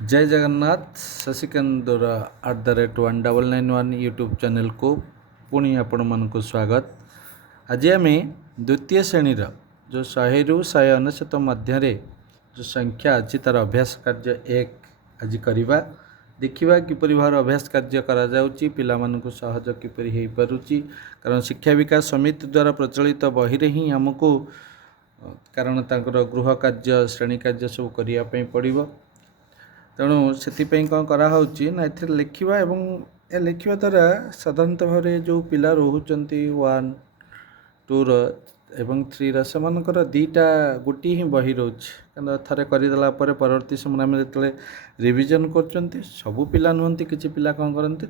जय Jagannath Shashikant @19991 YouTube channel को पुणी आपण मन को स्वागत। आज आम द्वितीय श्रेणी जो 100 रु 199 मध्य जो संख्या अच्छी तार अभ्यास कार्य एक आज करवा देखा किपरि भाव अभ्यास कार्य करा जाउची, पिला मानकु सहज किपरि हेई पारुची। कारण शिक्षा विकास समिति द्वारा प्रचलित बही रे ही हमको कारण तांकर गृह कार्य श्रेणी कार्य सब करिया पई पड़िबो। तेणु से कौन कराऊँगी ना ए लिखा एवं ए लिखा द्वारा साधारणतः भाव जो पिला रोचंती 1 2 एवं 3 से दीटा गोटे ही बही रोच थे करदेला परवर्ती समय आम जो रिविजन कर सबू पिला नुहति किसी पिला कौन करती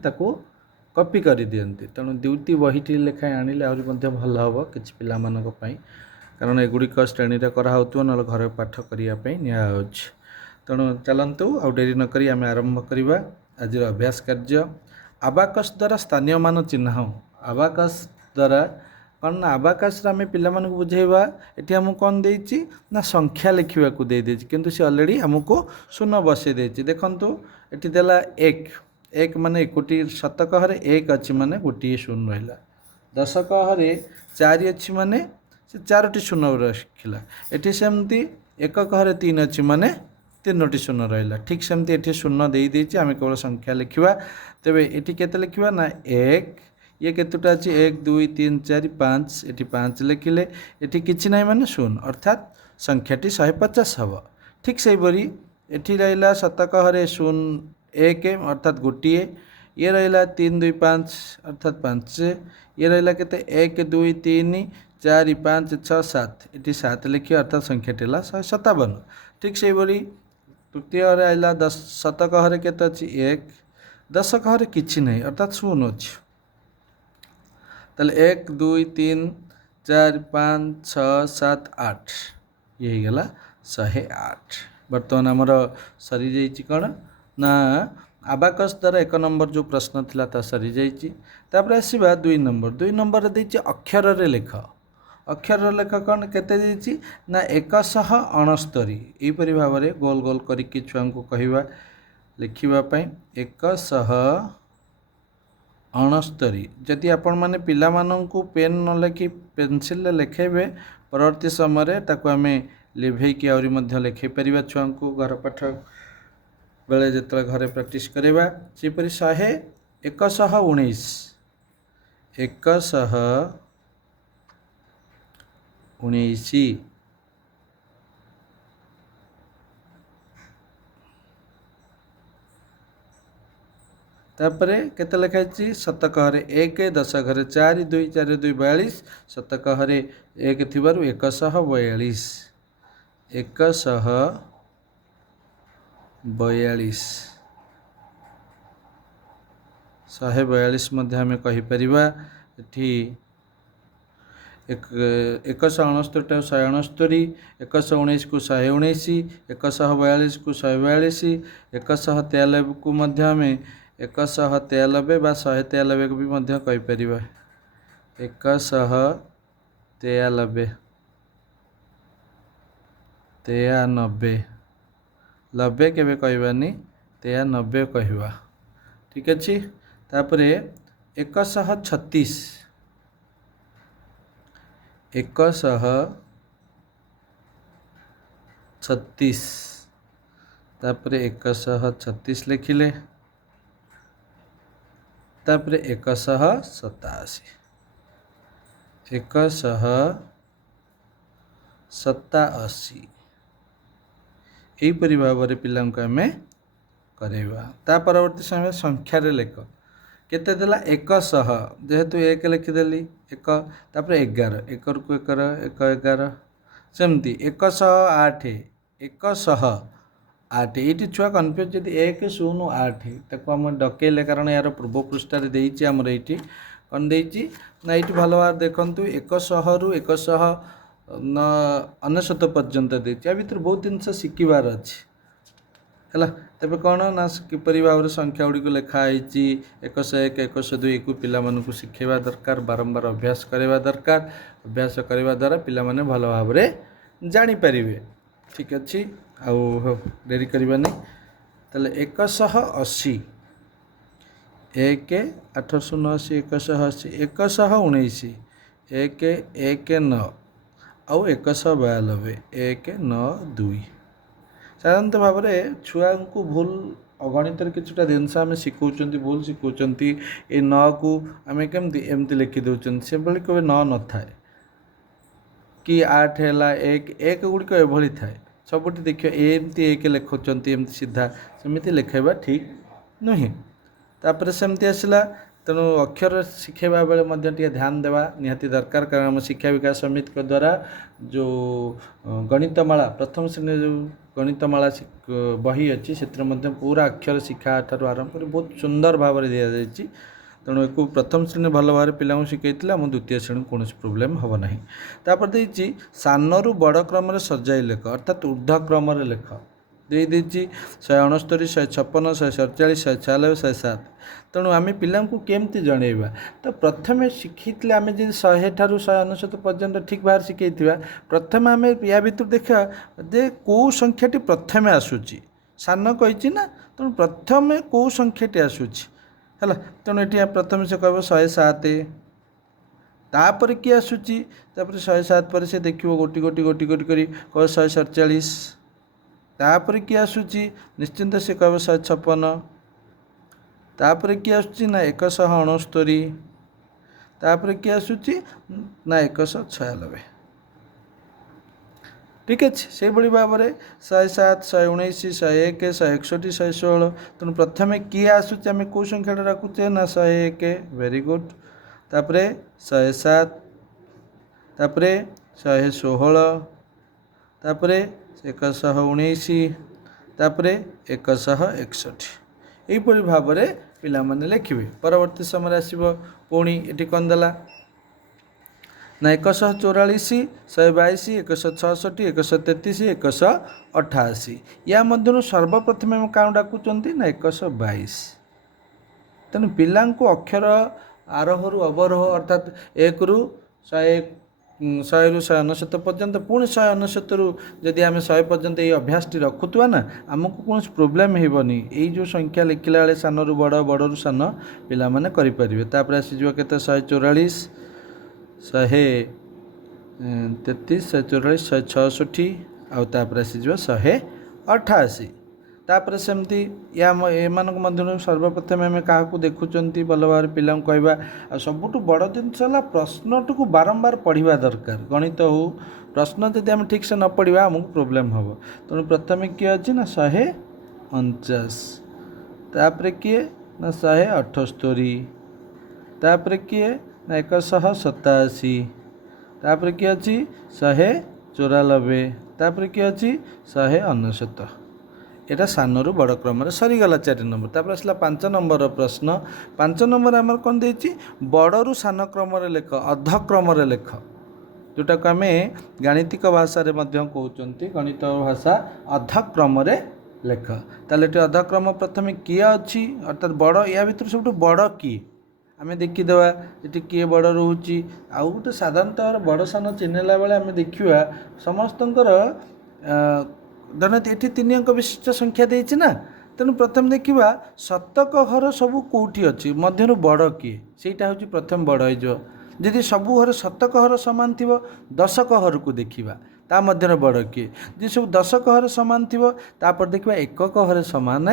कॉपी कर दिखती। तेणु दुईटी बहीटी लेखाएं आनिले आहरी भल हम किसी पिला कारण एगुड़िक श्रेणी कराऊ ना घर पाठ करने निआँ। तेणु चलतु आउ डेरी नक आम आरंभ करवा आज अभ्यास कार्य। आबाकस द्वारा स्थानीय मान चिन्ह। आबाकस द्वारा कौन ना आबाकस आम पिला बुझेवा ये आमको कौन देती ना संख्या लिखा किंतु सी अलरेडी आमको शून्य बसई देती। देखु ये देला एक एक माने कोटी शतक एक अच्छी माने गोटे शून्य रहा। दशक 4 अच्छी माने से 4टी शून्य रखिला। ये सेमती एकक 3 अच्छी माने 3टी शून्य रहा। ठीक सेमती ये शून्य देती आम केवल संख्या लिखा। तेरे ये केते लिखा ना एक ये केतोटा अच्छी 1 2 3 4 5 ये 5 लिखिले ये किसी ना माने शून्य अर्थात संख्याटी 150 हम। ठीक से बरी ये रहा शतक 1 अर्थात गोटे ये रहा 3 2 5 अर्थात 5 ये रहा के 1 2 3 4 5 6 7 ये 7 लिखिए अर्थात संख्याटी 157। ठीक से बरी तृतीय आइला 10 शतक केते अच्छी 1 दशक किसी ना अर्थात शून्य अच्छी। ताले 1 2 3 4 5 6 7 8 ये गला 108। बर्तमान आमर सरी जाइए कौन ना आबाकस द्वारा 1 नंबर जो प्रश्न थिला ता सरी जाइए। आसवा 2 नंबर देती अक्षर रे लेख। अक्षर लेख कौन केते देती ना 169 यहपरी भाव में गोल गोल करके छुआ को कहवा लिखापी 169। जदि आपण मैंने पिला माननकु पेन न लिखि पेनसिल लिखेबे परवर्ती समय ताकू आम लिभेकी आहरी लिखै पारिबा छुआ को घर पाठ बेले जिते घरे प्रैक्टिस करवा सेपरी 119 तापरे केते लिखाई शतक 1 दशक 4 2 4 2 42 शतक 1 थिबारु 142 142 मध्य आम कहीपर ये 169 टा 169 119 को 119 142 को 142 193 को मध्य आम 193 बा 193 को भी मध्य कहीपर 193 93 90 केबे कहबानी 93 कहवा। ठीक अच्छे। तापरे 136 तापरे 136 लिखिले तापरे 187 यहीपरि भाव में पिला आम करवा। ता परवर्ती समय संख्यार लेख केते देला 100 जेहेतु 1 लिखिदेली 1 तापर 11 1 को 1 11 सेमती 108 108 ये छुआ कन्फ्यूज जब 1 0 8 ताको आम डकेले कारण यार पूर्व पृष्ठार देती आमर ये कौन देती ना ये भल भाव देखु 100 रु 199 पर्यंत देती। आ भर बहुत जिनस शिखबार अच्छे है। तेरे कौन ना किपरि भाव में संख्या गुड़ी लिखाई 101 102 को पिला मानकु शिखेवा दरकार बारंबार अभ्यास करवा दरकार। अभ्यास करवा द्वारा पिला माने भल भाव में जानी पारिबे। ठीक अच्छे आउ डेरी करवा नहीं ତାହେଲେ 180 1 8 0 80 180 119 1 1 9 ଆଉ 192 1 9 2। ସାଧାରଣତଃ ଭାବରେ ଛୁଆଙ୍କୁ ଭୁଲ ଅଗଣିତରେ କିଛିଟା ଜିନିଷ ଆମେ ଶିଖଉଛନ୍ତି, ଭୁଲ ଶିଖଉଛନ୍ତି। ଏ 9କୁ ଆମେ କେମିତି ଏମିତି ଲେଖି ଦେଉଛନ୍ତି, ସେଭଳି କେବେ 9 ନଥାଏ କି 8 ହେଲା 1 ଗୁଡ଼ିକ ଏଭଳି ଥାଏ। ସବୁଠି ଦେଖିବା ଏମିତି 1 ଲେଖୁଛନ୍ତି, ଏମିତି ସିଧା, ସେମିତି ଲେଖାଇବା ଠିକ୍ ନୁହେଁ। ତାପରେ ସେମିତି ଆସିଲା, ତେଣୁ ଅକ୍ଷର ଶିଖାଇବା ବେଳେ ମଧ୍ୟ ଟିକେ ଧ୍ୟାନ ଦେବା ନିହାତି ଦରକାର, କାରଣ ଆମ ଶିକ୍ଷା ବିକାଶ ସମିତିଙ୍କ ଦ୍ୱାରା ଯେଉଁ ଗଣିତମାଳା ପ୍ରଥମ ଶ୍ରେଣୀରେ ଯେଉଁ ଗଣିତମାଳା ବହି ଅଛି, ସେଥିରେ ମଧ୍ୟ ପୁରା ଅକ୍ଷର ଶିକ୍ଷା ଠାରୁ ଆରମ୍ଭ କରି ବହୁତ ସୁନ୍ଦର ଭାବରେ ଦିଆଯାଇଛି। ତେଣୁ ଏକୁ ପ୍ରଥମ ଶ୍ରେଣୀ ଭଲ ଭାବରେ ପିଲାଙ୍କୁ ଶିଖାଇଥିଲେ ଆମ ଦ୍ୱିତୀୟ ଶ୍ରେଣୀ କୌଣସି ପ୍ରୋବ୍ଲେମ୍ ହେବ ନାହିଁ। ତାପରେ ଦେଇଛି ସାନରୁ ବଡ଼ କ୍ରମରେ ସଜାଇ ଲେଖ, ଅର୍ଥାତ୍ ଉର୍ଦ୍ଧ୍ୱ କ୍ରମରେ ଲେଖ। ଦେଇଛି 169 156 147 196 107। ତେଣୁ ଆମେ ପିଲାଙ୍କୁ କେମିତି ଜଣେଇବା, ତ ପ୍ରଥମେ ଶିଖେଇଥିଲେ ଆମେ ଯଦି 100 ଠାରୁ 199 ପର୍ଯ୍ୟନ୍ତ ଠିକ୍ ଭାବରେ ଶିଖେଇଥିବା, ପ୍ରଥମେ ଆମେ ୟା ଭିତରୁ ଦେଖିବା ଯେ କେଉଁ ସଂଖ୍ୟାଟି ପ୍ରଥମେ ଆସୁଛି। ସାନ କହିଛି ନା, ତେଣୁ ପ୍ରଥମେ କେଉଁ ସଂଖ୍ୟାଟି ଆସୁଛି ହେଲା। ତେଣୁ ଏଠି ପ୍ରଥମେ ସେ କହିବ 107, ତାପରେ କିଏ ଆସୁଛି, ତାପରେ 107 ପରେ ସେ ଦେଖିବ ଗୋଟି ଗୋଟି କରି କହିବ 147, ତାପରେ କିଏ ଆସୁଛି, ନିଶ୍ଚିନ୍ତ ସେ କହିବ 156, ତାପରେ କିଏ ଆସୁଛି ନା 169, ତାପରେ କିଏ ଆସୁଛି ନା 196। ଠିକ୍ ଅଛି। ସେଇଭଳି ଭାବରେ 107 119 101 161 116। ତେଣୁ ପ୍ରଥମେ କିଏ ଆସୁଛି, ଆମେ କେଉଁ ସଂଖ୍ୟାଟା ରଖୁଛେ ନା 101, ଭେରି ଗୁଡ୍। ତାପରେ 107, ତାପରେ 116, ତାପରେ 119, ତାପରେ 161। ଏହିପରି ଭାବରେ ପିଲାମାନେ ଲେଖିବେ। ପରବର୍ତ୍ତୀ ସମୟରେ ଆସିବ ପୁଣି ଏଠି କ'ଣ ଦେଲା ନା 144 122 166 133 188। ୟା ମଧ୍ୟରୁ ସର୍ବପ୍ରଥମେ ଆମେ କାରଣ ଡାକୁଛନ୍ତି ନା 122। ତେଣୁ ପିଲାଙ୍କୁ ଅକ୍ଷର ଆରୋହରୁ ଅବରୋହ ଅର୍ଥାତ୍ 1ରୁ 101 100ରୁ 199 ପର୍ଯ୍ୟନ୍ତ, ପୁଣି 199ରୁ ଯଦି ଆମେ 100 ପର୍ଯ୍ୟନ୍ତ ଏଇ ଅଭ୍ୟାସଟି ରଖୁଥିବା ନା, ଆମକୁ କୌଣସି ପ୍ରୋବ୍ଲେମ୍ ହେବନି। ଏଇ ଯେଉଁ ସଂଖ୍ୟା ଲେଖିଲା ବେଳେ ସାନରୁ ବଡ଼, ବଡ଼ରୁ ସାନ ପିଲାମାନେ କରିପାରିବେ। ତାପରେ ଆସିଯିବ କେତେ 144 133 144 166, ଆଉ ତାପରେ ଆସିଯିବ 188। ତାପରେ ସେମିତି ଏମାନଙ୍କ ମଧ୍ୟରୁ ସର୍ବପ୍ରଥମେ ଆମେ କାହାକୁ ଦେଖୁଛନ୍ତି ଭଲ ଭାବରେ ପିଲାଙ୍କୁ କହିବା। ଆଉ ସବୁଠୁ ବଡ଼ ଜିନିଷ ହେଲା ପ୍ରଶ୍ନଟିକୁ ବାରମ୍ବାର ପଢ଼ିବା ଦରକାର। ଗଣିତ ହେଉ, ପ୍ରଶ୍ନ ଯଦି ଆମେ ଠିକ୍ସେ ନ ପଢ଼ିବା ଆମକୁ ପ୍ରୋବ୍ଲେମ୍ ହେବ। ତେଣୁ ପ୍ରଥମେ କିଏ ଅଛି ନା 149, ତାପରେ କିଏ ନା 178, ତାପରେ କିଏ ନା 187, ତାପରେ କିଏ ଅଛି 194, ତାପରେ କିଏ ଅଛି 199। ଏଇଟା ସାନରୁ ବଡ଼ କ୍ରମରେ ସରିଗଲା 4 ନମ୍ବର। ତାପରେ ଆସିଲା 5 ନମ୍ବରର ପ୍ରଶ୍ନ। 5 ନମ୍ବର ଆମର କ'ଣ ଦେଇଛି, ବଡ଼ରୁ ସାନ କ୍ରମରେ ଲେଖ, ଅଧକ୍ରମରେ ଲେଖ, ଯେଉଁଟାକୁ ଆମେ ଗାଣିତିକ ଭାଷାରେ ମଧ୍ୟ କହୁଛନ୍ତି, ଗଣିତ ଭାଷା, ଅଧକ୍ରମରେ ଲେଖ। ତାହେଲେ ଏଠି ଅଧକ୍ରମ ପ୍ରଥମେ କିଏ ଅଛି, ଅର୍ଥାତ୍ ବଡ଼, ୟା ଭିତରୁ ସବୁଠୁ ବଡ଼ କିଏ ଆମେ ଦେଖିଦେବା। ଏଠି କିଏ ବଡ଼ ରହୁଛି। ଆଉ ଗୋଟେ ସାଧାରଣତଃ ବଡ଼ ସାନ ଚିହ୍ନିଲା ବେଳେ ଆମେ ଦେଖିବା ସମସ୍ତଙ୍କର ଧର ଏଠି 3 ଅଙ୍କ ବିଶିଷ୍ଟ ସଂଖ୍ୟା ଦେଇଛି ନା, ତେଣୁ ପ୍ରଥମେ ଦେଖିବା ଶତକ ଘର ସବୁ କେଉଁଠି ଅଛି, ମଧ୍ୟରୁ ବଡ଼ କିଏ, ସେଇଟା ହେଉଛି ପ୍ରଥମେ ବଡ଼ ହେଇଯିବ। ଯଦି ସବୁ ଘର ଶତକ ଘର ସମାନ ଥିବ, ଦଶକ ଘରକୁ ଦେଖିବା, ତା ମଧ୍ୟରେ ବଡ଼ କିଏ। ଯଦି ସବୁ ଦଶକ ଘର ସମାନ ଥିବ, ତାପରେ ଦେଖିବା ଏକକ ଘର ସମାନ,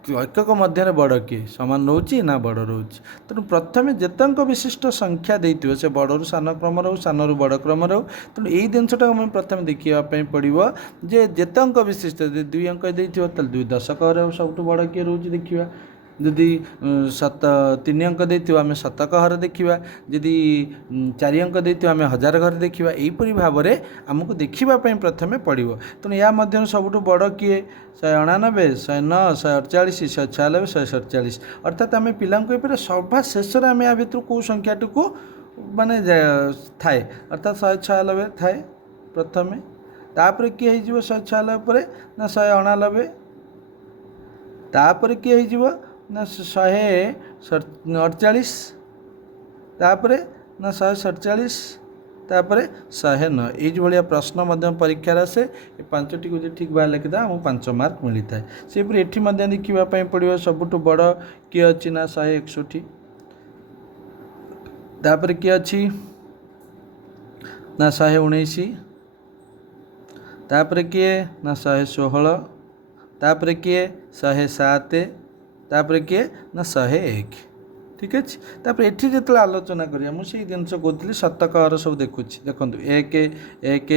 ଏକକ ମଧ୍ୟରେ ବଡ଼ କିଏ, ସମାନ ରହୁଛି ନା ବଡ଼ ରହୁଛି। ତେଣୁ ପ୍ରଥମେ ଯେତେଙ୍କ ବିଶିଷ୍ଟ ସଂଖ୍ୟା ଦେଇଥିବ, ସେ ବଡ଼ରୁ ସାନ କ୍ରମରେ ହେଉ, ସାନରୁ ବଡ଼ କ୍ରମରେ ହେଉ। ତେଣୁ ଏଇ ଜିନିଷଟାକୁ ଆମେ ପ୍ରଥମେ ଦେଖିବା ପାଇଁ ପଡ଼ିବ ଯେ ଯେତେ ଅଙ୍କ ବିଶିଷ୍ଟ, ଯଦି 2 ଅଙ୍କ ଦେଇଥିବ ତାହେଲେ 2 ଦଶକ ଘରେ ସବୁଠୁ ବଡ଼ କିଏ ରହୁଛି ଦେଖିବା। ଯଦି 3 ଅଙ୍କ ଦେଇଥିବ ଆମେ ଶତକ ଘର ଦେଖିବା। ଯଦି 4 ଅଙ୍କ ଦେଇଥିବ ଆମେ ହଜାର ଘର ଦେଖିବା। ଏହିପରି ଭାବରେ ଆମକୁ ଦେଖିବା ପାଇଁ ପ୍ରଥମେ ପଡ଼ିବ। ତେଣୁ ଏହା ମଧ୍ୟରୁ ସବୁଠୁ ବଡ଼ କିଏ, 199 109 148 196 147। ଅର୍ଥାତ୍ ଆମେ ପିଲାଙ୍କୁ ଏପରି ସଭା ଶେଷରେ ଆମେ ୟା ଭିତରୁ କେଉଁ ସଂଖ୍ୟାଟିକୁ ମାନେ ଥାଏ, ଅର୍ଥାତ୍ 196 ଥାଏ ପ୍ରଥମେ। ତାପରେ କିଏ ହେଇଯିବ 196 ପରେ ନା 189, ତାପରେ କିଏ ହେଇଯିବ ନା 148, ତାପରେ ନା 147, तापर 109 ये भाया प्रश्न परीक्षार आसे ये 5टी को जो ठीक बाहर लिखिदा आमको 5 मार्क मिलता है सेपरी एठी देखा पड़ो सबुठ बड़ किए अच्छी ना 161 तापर किए अच्छी ना 119 तापर किए ना 116 तापर किए 107 तापर किए ना 101 ठीक अच्छे तापर एठी जो आलोचना करिया मुझे जिनस कहती शतकहर सब देखुची देखो 1 1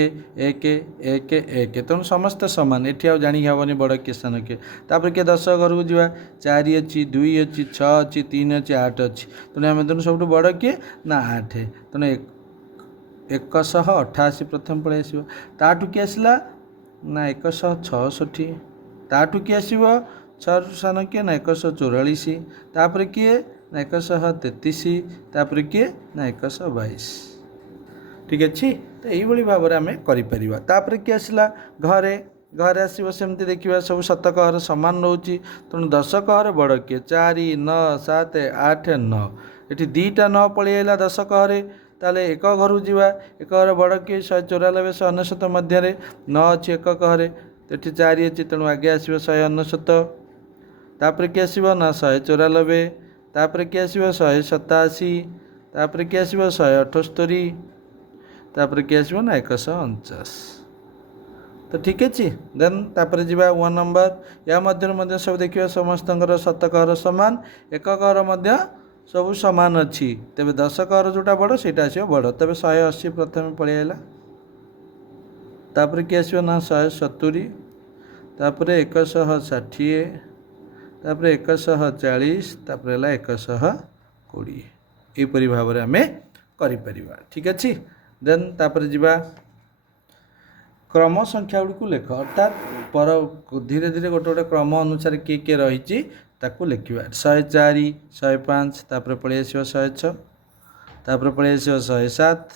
1 1 1 तेणु समस्त सामान एठी आ जानी हेनी बड़ किए सान किए तापर किए 10 घर को जा 4 अच्छी 2 अच्छी 6 अच्छी 3 अच्छी 8 अच्छी तेणु आम तेणु सब बड़ किए ना 8 तेणु 188 प्रथम पलि आस ताठू किए आसला ना 166 ताठू किए आसो 6 सान किए ना 144 तापर किए ना 133 तापर किए ना 122 ठीक अच्छे तो यही भाव में आम कर किए आसला घरे घरे आसो सेमती देखा सब शतकहर सामान रोचे तेणु 10 कहर बड़ किए 4 9 7 8 9 ये 2टा 9 पलि आला 10 कहरे ताले 1 घर जा 1 घर बड़ किए 194 199 मध्य 9 अच्छी 1 कहरे ये 4 अच्छी तेणु आगे आसो 199 तापर किए आसो ना 194 तापर किए आसो 187 तापर किए आसो 178 तापर किए आसो ना 149 तो ठीक अच्छे देन तापर जा 1 नंबर या मध्य सब देखिए समस्त शतकहर सामान 1 कहर सब सामान अच्छी तेरे 10 कहर जोटा बड़ से आसो बड़ तेरे 180 प्रथम पलि आला तापर किए आसो ना 170 तापर 160 तापर 140 तापर 120 यहपरी भाव में आम कर ठीक अच्छे देन तापर जा क्रम संख्या गुड़ी लिख अर्थात पर धीरे धीरे गोटे गोटे क्रम अनुसार किए किए रही ताकू लिखा 104 105 तापर पलि आसो 106 तापर पलि आसो 107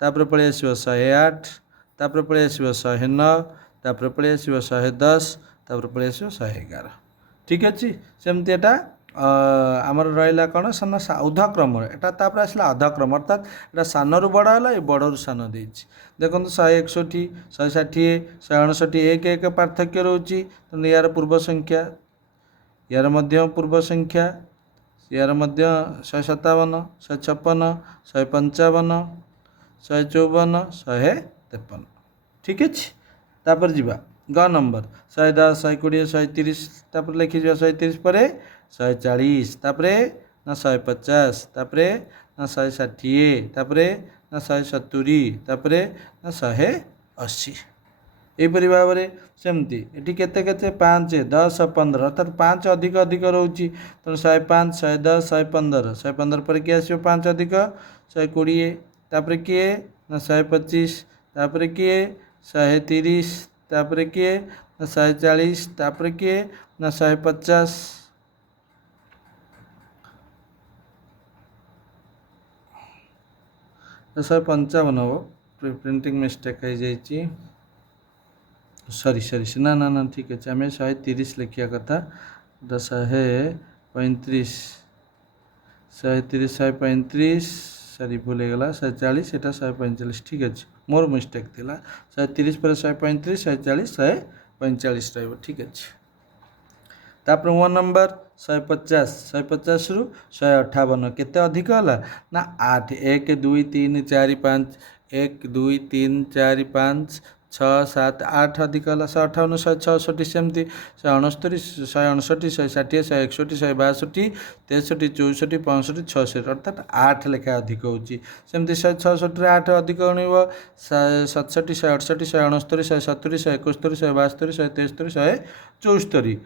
तापर पलि आसो 108 तापर पलि आसो 109 तापर पलि आसो 110 तापर पलि आसो 111 ठीक अच्छे सेमती एटा आमर रहा कौन सान ऊर्ध्वक्रम एटा तापर आसला अधक्रम अर्थात एटा सान रु बड़ है ये बड़ सान देती देखो 161 160 159 1 1 पार्थक्य रोचे तेणु यार पूर्व संख्या यार मध्य पूर्व संख्या यार मध्य 157 156 155 154 153 ठीक अच्छे तापर जीवा ग नंबर 110 120 130 तापर लिखी 130 पर 140 तापर ना 150 तापर ना 160 तापर ना 170 तापर ना 180 यहपरी भाव में सेमती ये केते 5 10 15 अर्थात 5 अधिक अधिक रोचे तेणु 105 110 115 115 पर किए आसो 5 अधिक 120 तापर किए ना 125 तापर किए 130 तापर किए ना 140 तापर किए ना 150 155 हम प्रिंटिंग मिस्टेक हो जाइए सॉरी सॉरी ना ना ना ठीक अच्छे आम 130 लिखा कथा 135 130 135 सॉरी भूल गला 140 एटा 145 ठीक अच्छे मोर मिस्टेक थिला 130 पर 135 140 145 रहा ठीक अच्छे तापर 1 नंबर 150 150 रु 158 केते अधिक है ना 8 1 2 3 4 5 1 2 3 4 5 6 7 8 अधिक है 158 166 सेमती 169 169 160 161 162 63 64 65 66 अर्थात 8 लेखा अधिक होची सेमती 166 8 अधिक गणिब 67 168 169 170 171 172 173 174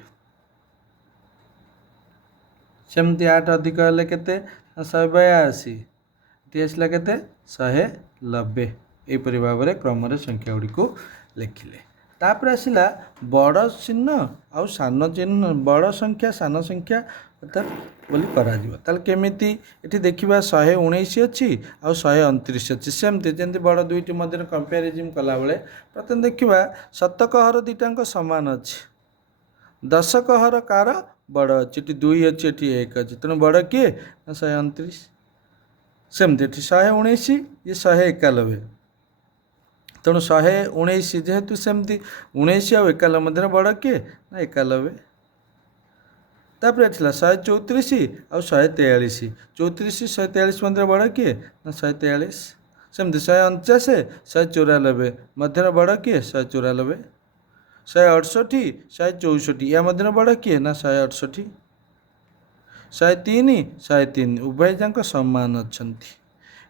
सेमती 8 अधिक हेल्ले केते 182 टी आसला केते 190 यहपरी भाव में क्रम संख्या गुड़ी को लिखिले तापर आसला बड़ चिन्ह आउ सान चिन्ह बड़ संख्या सान संख्या अर्थात बोली करा केमिति ये देखा 119 अच्छी आउ 129 अच्छी सेमती जमी बड़ दुईटी मध्य कंपेरिजन कला बेले प्रथम देखा शतकहर दुईटा सामान अच्छी 10 कहर कार बड़ अच्छी 2 अच्छी 1 अच्छी तेणु बड़ किए 129 सेमती एठी 119 ये 191 तेणु 119 जेहेतु सेमती 19 आ 91 मध्य बड़ किए ना 91 तापर एठला 134 आ 143 34 143 मध्य बड़ किए ना 143 सेमती 149 194 मध्य बड़ किए 194 168 164 या मध्य बड़ किए ना 168 103 103 उभय जाक समान अच्छा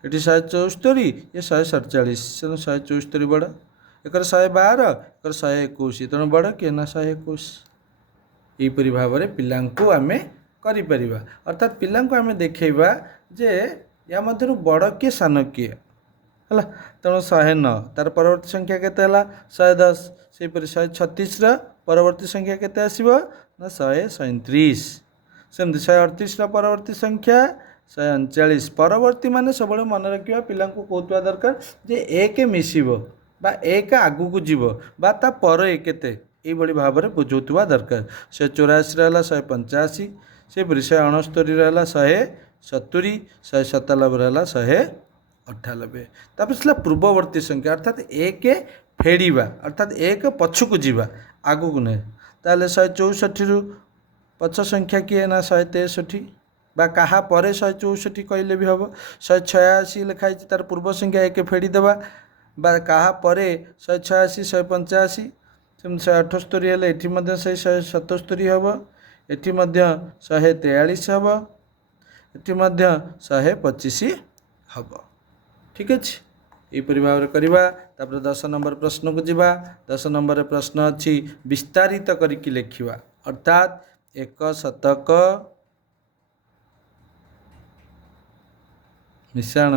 ये 174 ये 147 तेणु 174 बड़ एक 112 एक 121 तेणु बड़ किए ना 121 यहीपरि भाव में पिला आम कर अर्थात पिला आम देखा जे या मध्य बड़ किए सान किए है तेणु 109 तार परवर्ती संख्या केते 110 से 136 परवर्ती संख्या केते आसीबो ना 137 सेमती 138 परवर्ती संख्या 139 परवर्ती माने सब मन रखा पिला कहता दरकार जे एक मिसिबो बा एक आगु को जीवो बा ता पर केते यही भाव में बुझुवा दरकार 184 रहा 185 से 169 रहा 170 197 रहा 198 तापर पूर्ववर्ती संख्या अर्थात एक फेड़ा अर्थात एक पछकू जीवा आगू को नहीं ताले 164 रु पछ संख्या किए ना 163 बा कहा परे 164 कहले भी हम 186 लिखाई तार पूर्व संख्या एक फेड़ीदेवा बा कहा परे 186 185 178 हेल्ले ये से 177 हम ये 143 हम ये 125 हम ठीक अच्छे यहीपरि भाव में करवा 10 नंबर प्रश्न को जीवा 10 नंबर प्रश्न अच्छी विस्तारित करके लिखा अर्थात एक शतक मिश्रण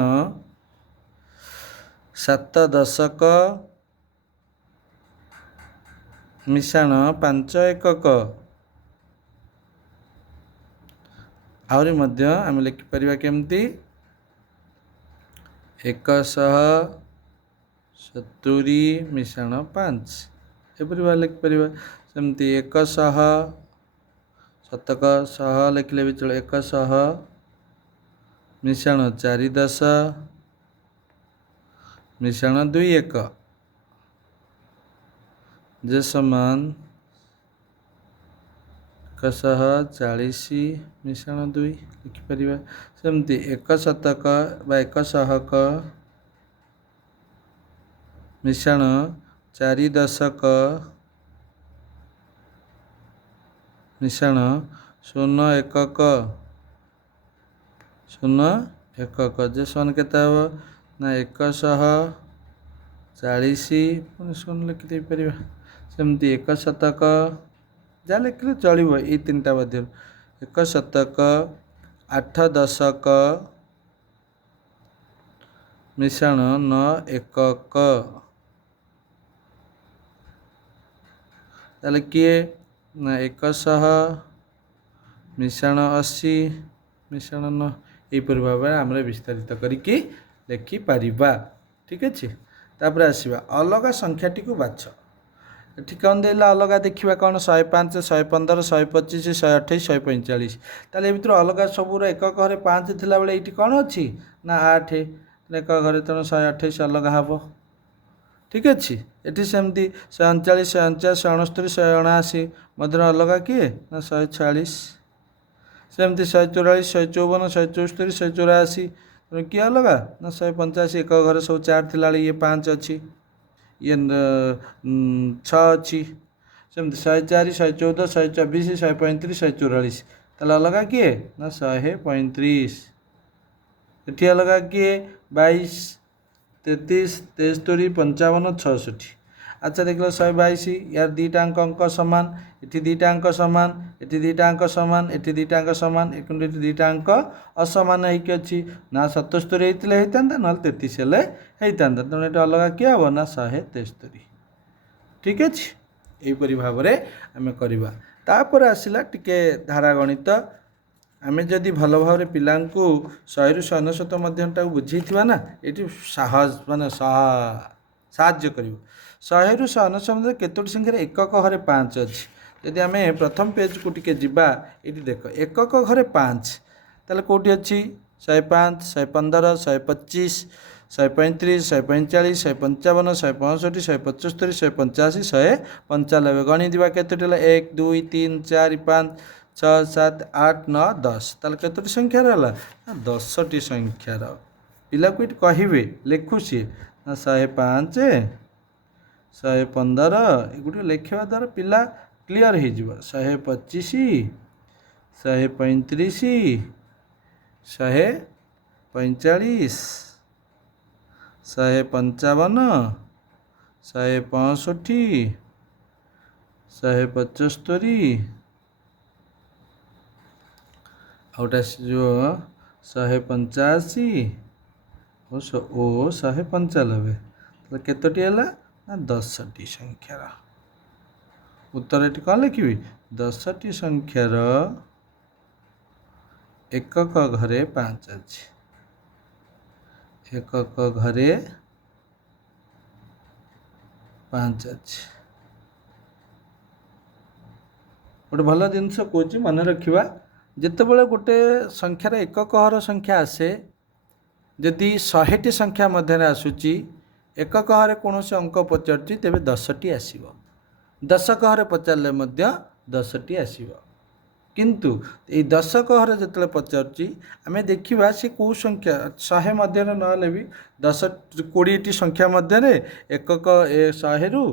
7 दशक मिश्रण 5 एकक आहरी मध्य आम लिखिपर केमती 170 मिश्रण 5 एपरी भाव लिखिपर सेमती 100 शतक 100 लिखले भी चलो 100 मिश्रण 4 10 मिश्रण 2 1 जे समान 140 मिश्रण 2 लिखिपर सेमती 1 शतक बा 100 मिश्रण 4 दशक मिश्रण 0 एकक 0 एकक जे सन के ना 140 शून्य लिखि पार सेमती 1 शतक जहाँ लिखले चलो ये 3टा मध्य 1 शतक 8 दशक मिश्रण 9 एकक ताले किए ना 100 मिश्रण 80 मिश्रण 9 यहीपर भाव में आम विस्तारित करके लिखिपर ठीक अच्छे तापर आसवा अलग संख्याटी को बाछ ये कौन देला अलग देखा कौन 105 115 125 128 145 ताले भर अलग सबूर एकक घरे 5 थिला बेले ये कौन अच्छी ना 8 एक घरे तेणु 128 अलग हम ठीक अच्छे ये सेमती 139 149 169 179 मध्य अलग किए ना 146 सेमती 144 154 174 184 तेणु किए अलग ना 185 एक घरे सब 4 थिला ये 5 अच्छी ये 6 अच्छी सेमती 104 114 124 135 144 ताले अलग किए ना 135 ये अलग किए 22 33 73 55 66 अच्छा देख लो 122 यार दीटा अंक सामान ये दीटा अंक सामान ये दीटा अंक सामान ये दीटा अंक सामान एक दीटा अंक असमान होती ना 77 होता ना 33 होता तेणु ये अलग किए हम ना 173 ठीक अच्छे यहीपरि भाव में आम करवा तापर आसला टिके धारागणित आम जदि भल भाव में पिला 100 रु 199 मध्यटा बुझे ना ये साहस मान साहाय्य कर 100 रु 199 मध्य केतोटी संख्यार एकक घरे 5 अच्छी जदि आम प्रथम पेज को टिके जीवा ये देख एकक घरे 5 ताले कौटी अच्छी 105 115 125 135 145 155 165 175 185 195 ଗଣିଯିବା କେତୋଟି ହେଲା 1 2 3 4 5 6 7 8 9 10 ତାହେଲେ କେତୋଟି ସଂଖ୍ୟାର ହେଲା 10ଟି ସଂଖ୍ୟାର ପିଲାକୁ ଏଠି କହିବେ ଲେଖୁଛି ନା 105 115 ଏଗୁଡ଼ିକ ଲେଖିବା ଦ୍ୱାରା ପିଲା କ୍ଲିଅର ହେଇଯିବ 125 135 145 155 165 175 आउटा जो 185 ଓ 195 ତାହେଲେ କେତୋଟି ହେଲା ନା 10ଟି ସଂଖ୍ୟାର उत्तर एटी कौन लिखी 10टी संख्यार एकक घरे 5 अच्छी एकक घरे 5 अच्छी गोटे भल जिनस कौच मन रखा जितेबाला गोटे संख्यार एकक हर संख्या आसे जदि 100टी संख्या मध्य आसूची एकक हरे कौन अंक पचारुची तेरे 10टी आसब दशक हरे पचारे 10टी आसब किंतु ये दशक हरे जो पचारुची आम देखा सी कौ संख्या 100 मध्य ना भी 20टी संख्या मध्य एकक 100 रु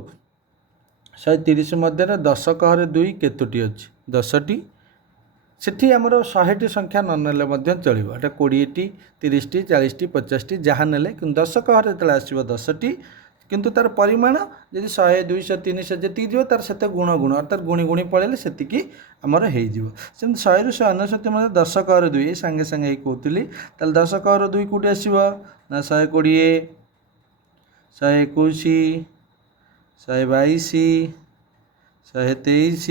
130 मध्य दशक हरे 2 केतोटी अच्छी 10टी सेठी आमर 100टी संख्या ननेले चलो एटा 20टी 30टी 40टी 50टी जहाँ नेले कि दशक हरे जो आसो 10टी किंतु तार परिमाण जब 100 200 300 जी जो तार से गुण गुण अर्थात गुणी गुणी पड़े से आमर हो 100 रु 199 मतलब दशक हर 2 सांगे सांगे कहती ताल दशक हर 2 कौटी आसो ना 120 121 122 123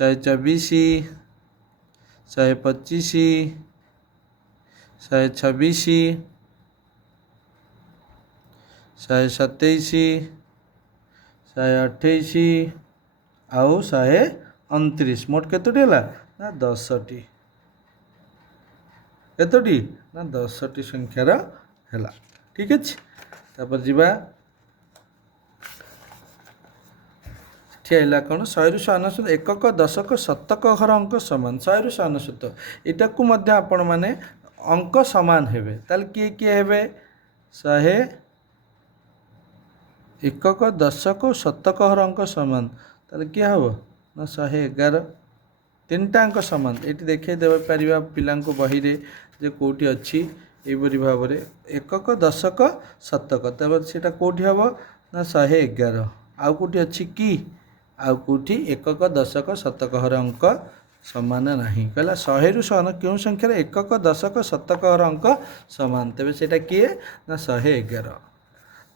124 125 126 127 128 आउ 129 मोट केतोटी है ना 10टी केतोटी ना 10टी संख्यार है ठीक अच्छे तापर जीवा आइला कौन 100 रु 199 एकक दशक शतक घर अंक सामान 100 रु 199 यहाँ को आपण मैंने अंक सामान हेबे ताल किए किए हेबे 100 एकक दशक शतक घर अंक सामान ताल किए हम ना 111 तीनटा अंक सामान ये देखे दे पार पिला बही रे जे कौटी अच्छी यहपरी भाव में एकक दशक शतक तब से कौटी हम ना 111 आउ कौटी अच्छी कि आउ कौटी एकक दशक शतक हर अंक समान नहीं कहला 100 रु 100 क्यों संख्यार एकक दशक शतक हर अंक समान तेज से किए ना 111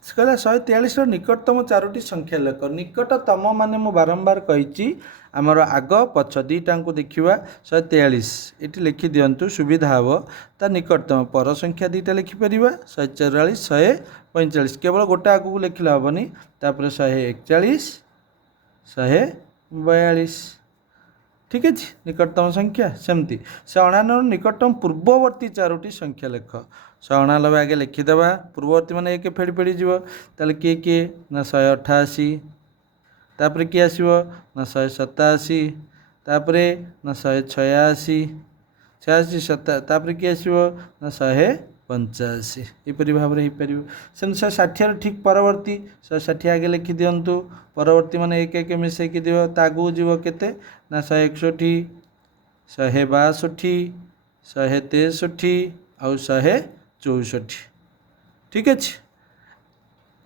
कहला 143 निकटतम 4टी संख्या लेख निकटतम माने मु बारंबार कही आमर आग पछ दीटा को देखा 143 ये लिखि दिंतु सुविधा हम ता निकटतम पर संख्या दीटा लिखिपर 144 145 केवल गोटे आगू लिखले हेनी तापर 141 142 ठीक अच्छे निकटतम संख्या सेमती 199 निकटतम पूर्ववर्ती 4टी संख्या लेख 199 आगे लिखिदेवा पूर्ववर्ती मैंने एक फेड़ी फेड़ी जीव ताले किए किए ना 188 तापर किए आसो ना 187 तापर ना 186 86 तापर किए आसो ना 185 यहपरी भाव में हो पार से 160 ठीक परवर्ती 160 आगे लिखि दिंतु परवर्ती मैंने एक एक मिसेक दिव तागू जीव केते ना 161 162 163 आउ 164 ठीक अच्छे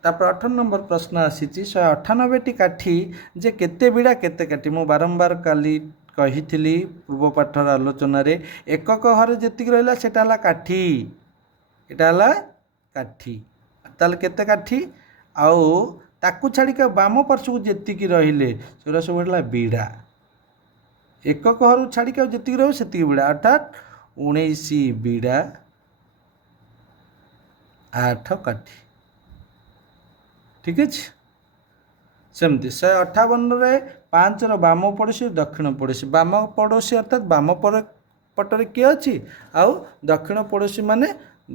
तापर 18 नंबर प्रश्न आसी 198टी काठी जे केते बिड़ा केते काठी मु बारंबार काली कही पूर्व पाठर आलोचन एकक हर जी रहा से काठी यहाँ काठी ताल केते काठी आउ ताकू छाड़िक बाम पार्श्व को जी रहिले से सब बिड़ा एकक हर छाड़िक जी रही बिड़ा अर्थात 19 बिड़ा 8 काठी ठीक अच्छे सेमती 158 5 बाम पड़ोसी दक्षिण पड़ोसी बाम पड़ोसी अर्थात बाम पर पटरे किए अच्छी आउ दक्षिण पड़ोशी माने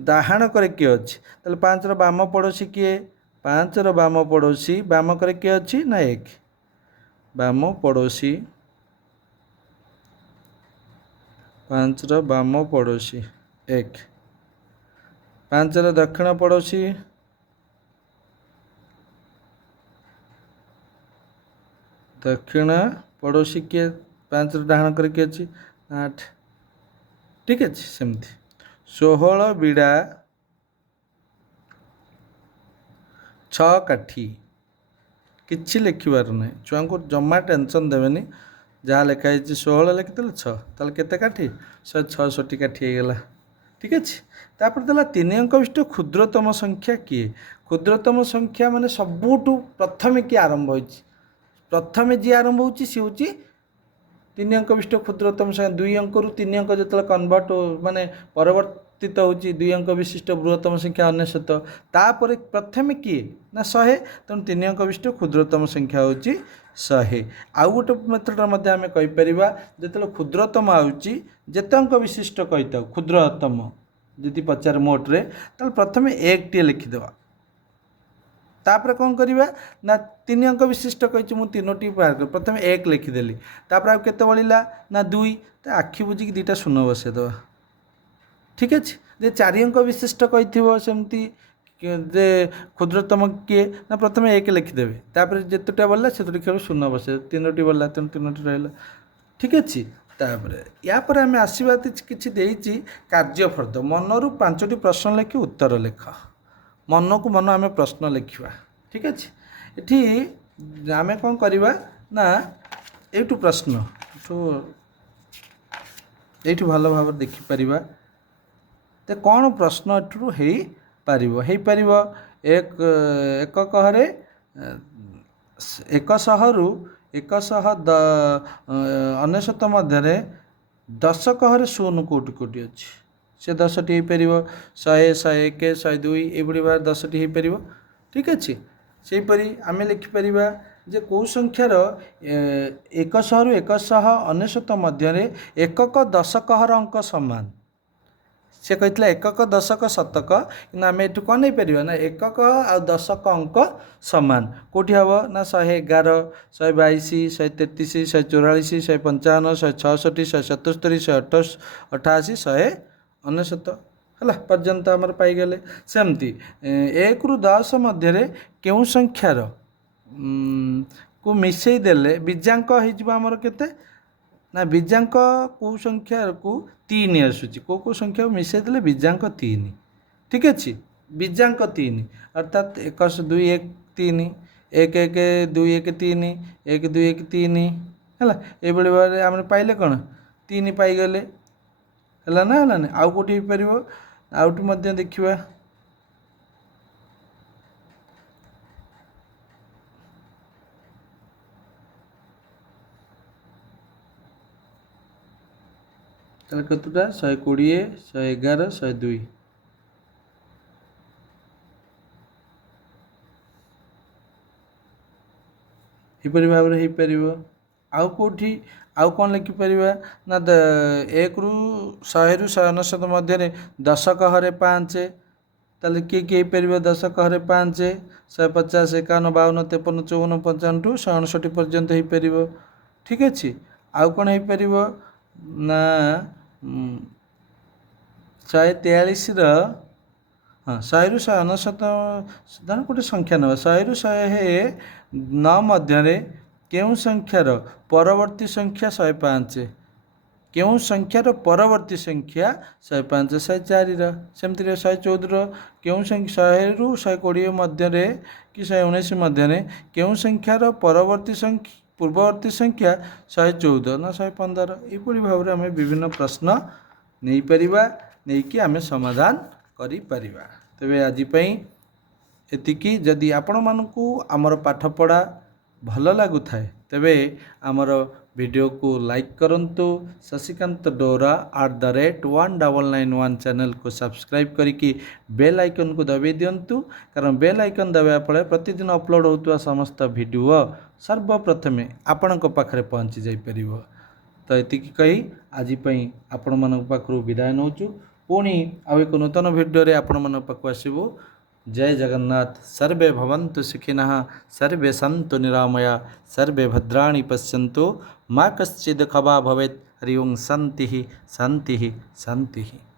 डाहाण करे किए अच्छी ताले 5 रो बाम पड़ोशी किए 5 रो बाम पड़ोशी बाम करे किए अच्छी ना 1 बाम पड़ोशी 5 रो बाम पड़ोशी 1 5 रो दक्षिण पड़ोशी दक्षिण पड़ोशी किए 5 रो डाहाण करे किए अच्छी 8 ठीक अच्छे सेमती 16 बिड़ा 6 काठी किसी लिखबार ना छुआ को जमा टेंशन देवेनि जहाँ लिखाई 16 लिखिदे 6 ताल केते काठी 166 काठी होगला ठीक अच्छे तापर देला 3 अंक विशिष्ट क्षुद्रतम संख्या किए क्षुद्रतम संख्या माने सबुठू प्रथमे किए आरंभ होइछि प्रथमे जी आरंभ होछि सी होछि 3 अंक विशिष्ट क्षुद्रतम संख्या 2 अंक रु 3 अंक जतले कन्वर्ट माने परिवर्तित होछि 2 अंक विशिष्ट बृहत्तम संख्या 99 तापर प्रथमे किए ना 100 तेणु 3 अंक विशिष्ट क्षुद्रतम संख्या होछि 100 आउ गोटे मेथड मध्ये आमे कहि परिबा जतले क्षुद्रतम आउछि जेते अंक विशिष्ट कहिता क्षुद्रतम जदि पचार मोट रे ताल प्रथमे 1 टी लिखि देबा तापर कौन करवा ना 3 अंक विशिष्ट कही मुझे 3टी पार कर प्रथम 1 लिखिदेली तापर आ केते बळिला ना 2 तो आखि बुझिकी 2टा शून्य बसैदेवा ठीक अच्छे जे 4 अंक विशिष्ट कही सेमती जे क्षुद्रतम किए ना प्रथम 1 लिखिदेवे तापर जितोटा बढ़ला से खेल शून्य बसै 3टी बढ़ला तेणु 3टी रहा ठीक अच्छे तापर यापर आम आसवा किसी कार्यफर्द मनरू 5टी प्रश्न लिखि उत्तर लिख मन को मन आम प्रश्न लिखा ठीक अच्छे ये आम कौन करवा ना यू प्रश्न ये भल भाव देखिपर तो कौन प्रश्न एठू हो पार एक कहरे 100 रु 199 मध्य 10 कहरे शून्य कोटि कोटि अच्छी से 10टी हो पार 100 101 102 ये बार 10टी हो पार ठीक अच्छे सेहीपरि आम लिखिपर जे कौ संख्यार 100 रु 199 मध्य एकक दशकहर अंक समान से कहता एकक दशक शतक कि आम एठू कौन नहीं पार ना एकक आ दशक अंक समान कौटी हम ना 111 122 133 144 155 166 177 188 199 है पर्यंत आमर पाईगले सेमती 1 रु 10 मध्य केउं संख्यार को मिसई देले बीजांक होमर केते ना बीजांक कौ संख्या को 3 आसूची कौ संख्या को मिसई देले बीजांक 3 ठीक अच्छे बीजांक 3 अर्थात 1 2 1 3 1 1 2 1 3 1 2 1 3 है ये भाव आम पाइले कौन 3 पाईगले है ना है ना आउ कौटी हो पार आउट मध्य देखा कतटा 120 111 102 यहपरि भाव में हो पार आउ कौटी आउ कौन लिखिपर ना 1 रु 100 रु 199 मध्य 10 कहरे 5 ताले किए किए पार 10 कहरे 5 150 51 52 53 54 55 टू 169 पर्यंत हो पार ठीक अच्छे आउ कौन हो पार ना 143 हाँ 100 रु 199 गोटे संख्या ना 100 रु 109 मध्य केउं संख्यार परवर्ती संख्या 105 केउं संख्यार परवर्ती संख्या 105 104 सेमती 114 केउं संख्या 100 रु 120 मध्य कि 119 मध्य केउं संख्यार परवर्ती संख्या पूर्ववर्ती संख्या 114 ना 115 यहपरि भाव में आम विभिन्न प्रश्न नहीं परिबा नहीं कि आम समाधान करि परिबा तेबे आजिपाई एतिकी जदि आपण मानकू आमर पाठपढ़ा भल लगु थाए तेबे आमर वीडियो को लाइक करंतु शशिकांत डोरा @1991 चैनल को सब्सक्राइब करिकी बेल आइकन को दबाई दिंतु कारण बेल आइकन दबाया फल प्रतिदिन अपलोड होता समस्त वीडियो सर्वप्रथमे आपण पाखरे पहुँची जाई परिबो। ତ ଏତିକି କହି ଆଜି ପାଇଁ ଆପଣମାନଙ୍କ ପାଖରୁ ବିଦାୟ ନେଉଛୁ। ପୁଣି ଆଉ ଏକ ନୂତନ ଭିଡ଼ିଓରେ ଆପଣମାନଙ୍କ ପାଖକୁ ଆସିବୁ। जय जगन्नाथ। सर्वे भवन्तु सुखिनः, सर्वे सन्तु निरामया, सर्वे भद्राणि पश्यन्तु, मा कश्चित् खबा भवेत्। हरि ओं। शान्तिः शान्तिः शान्तिः।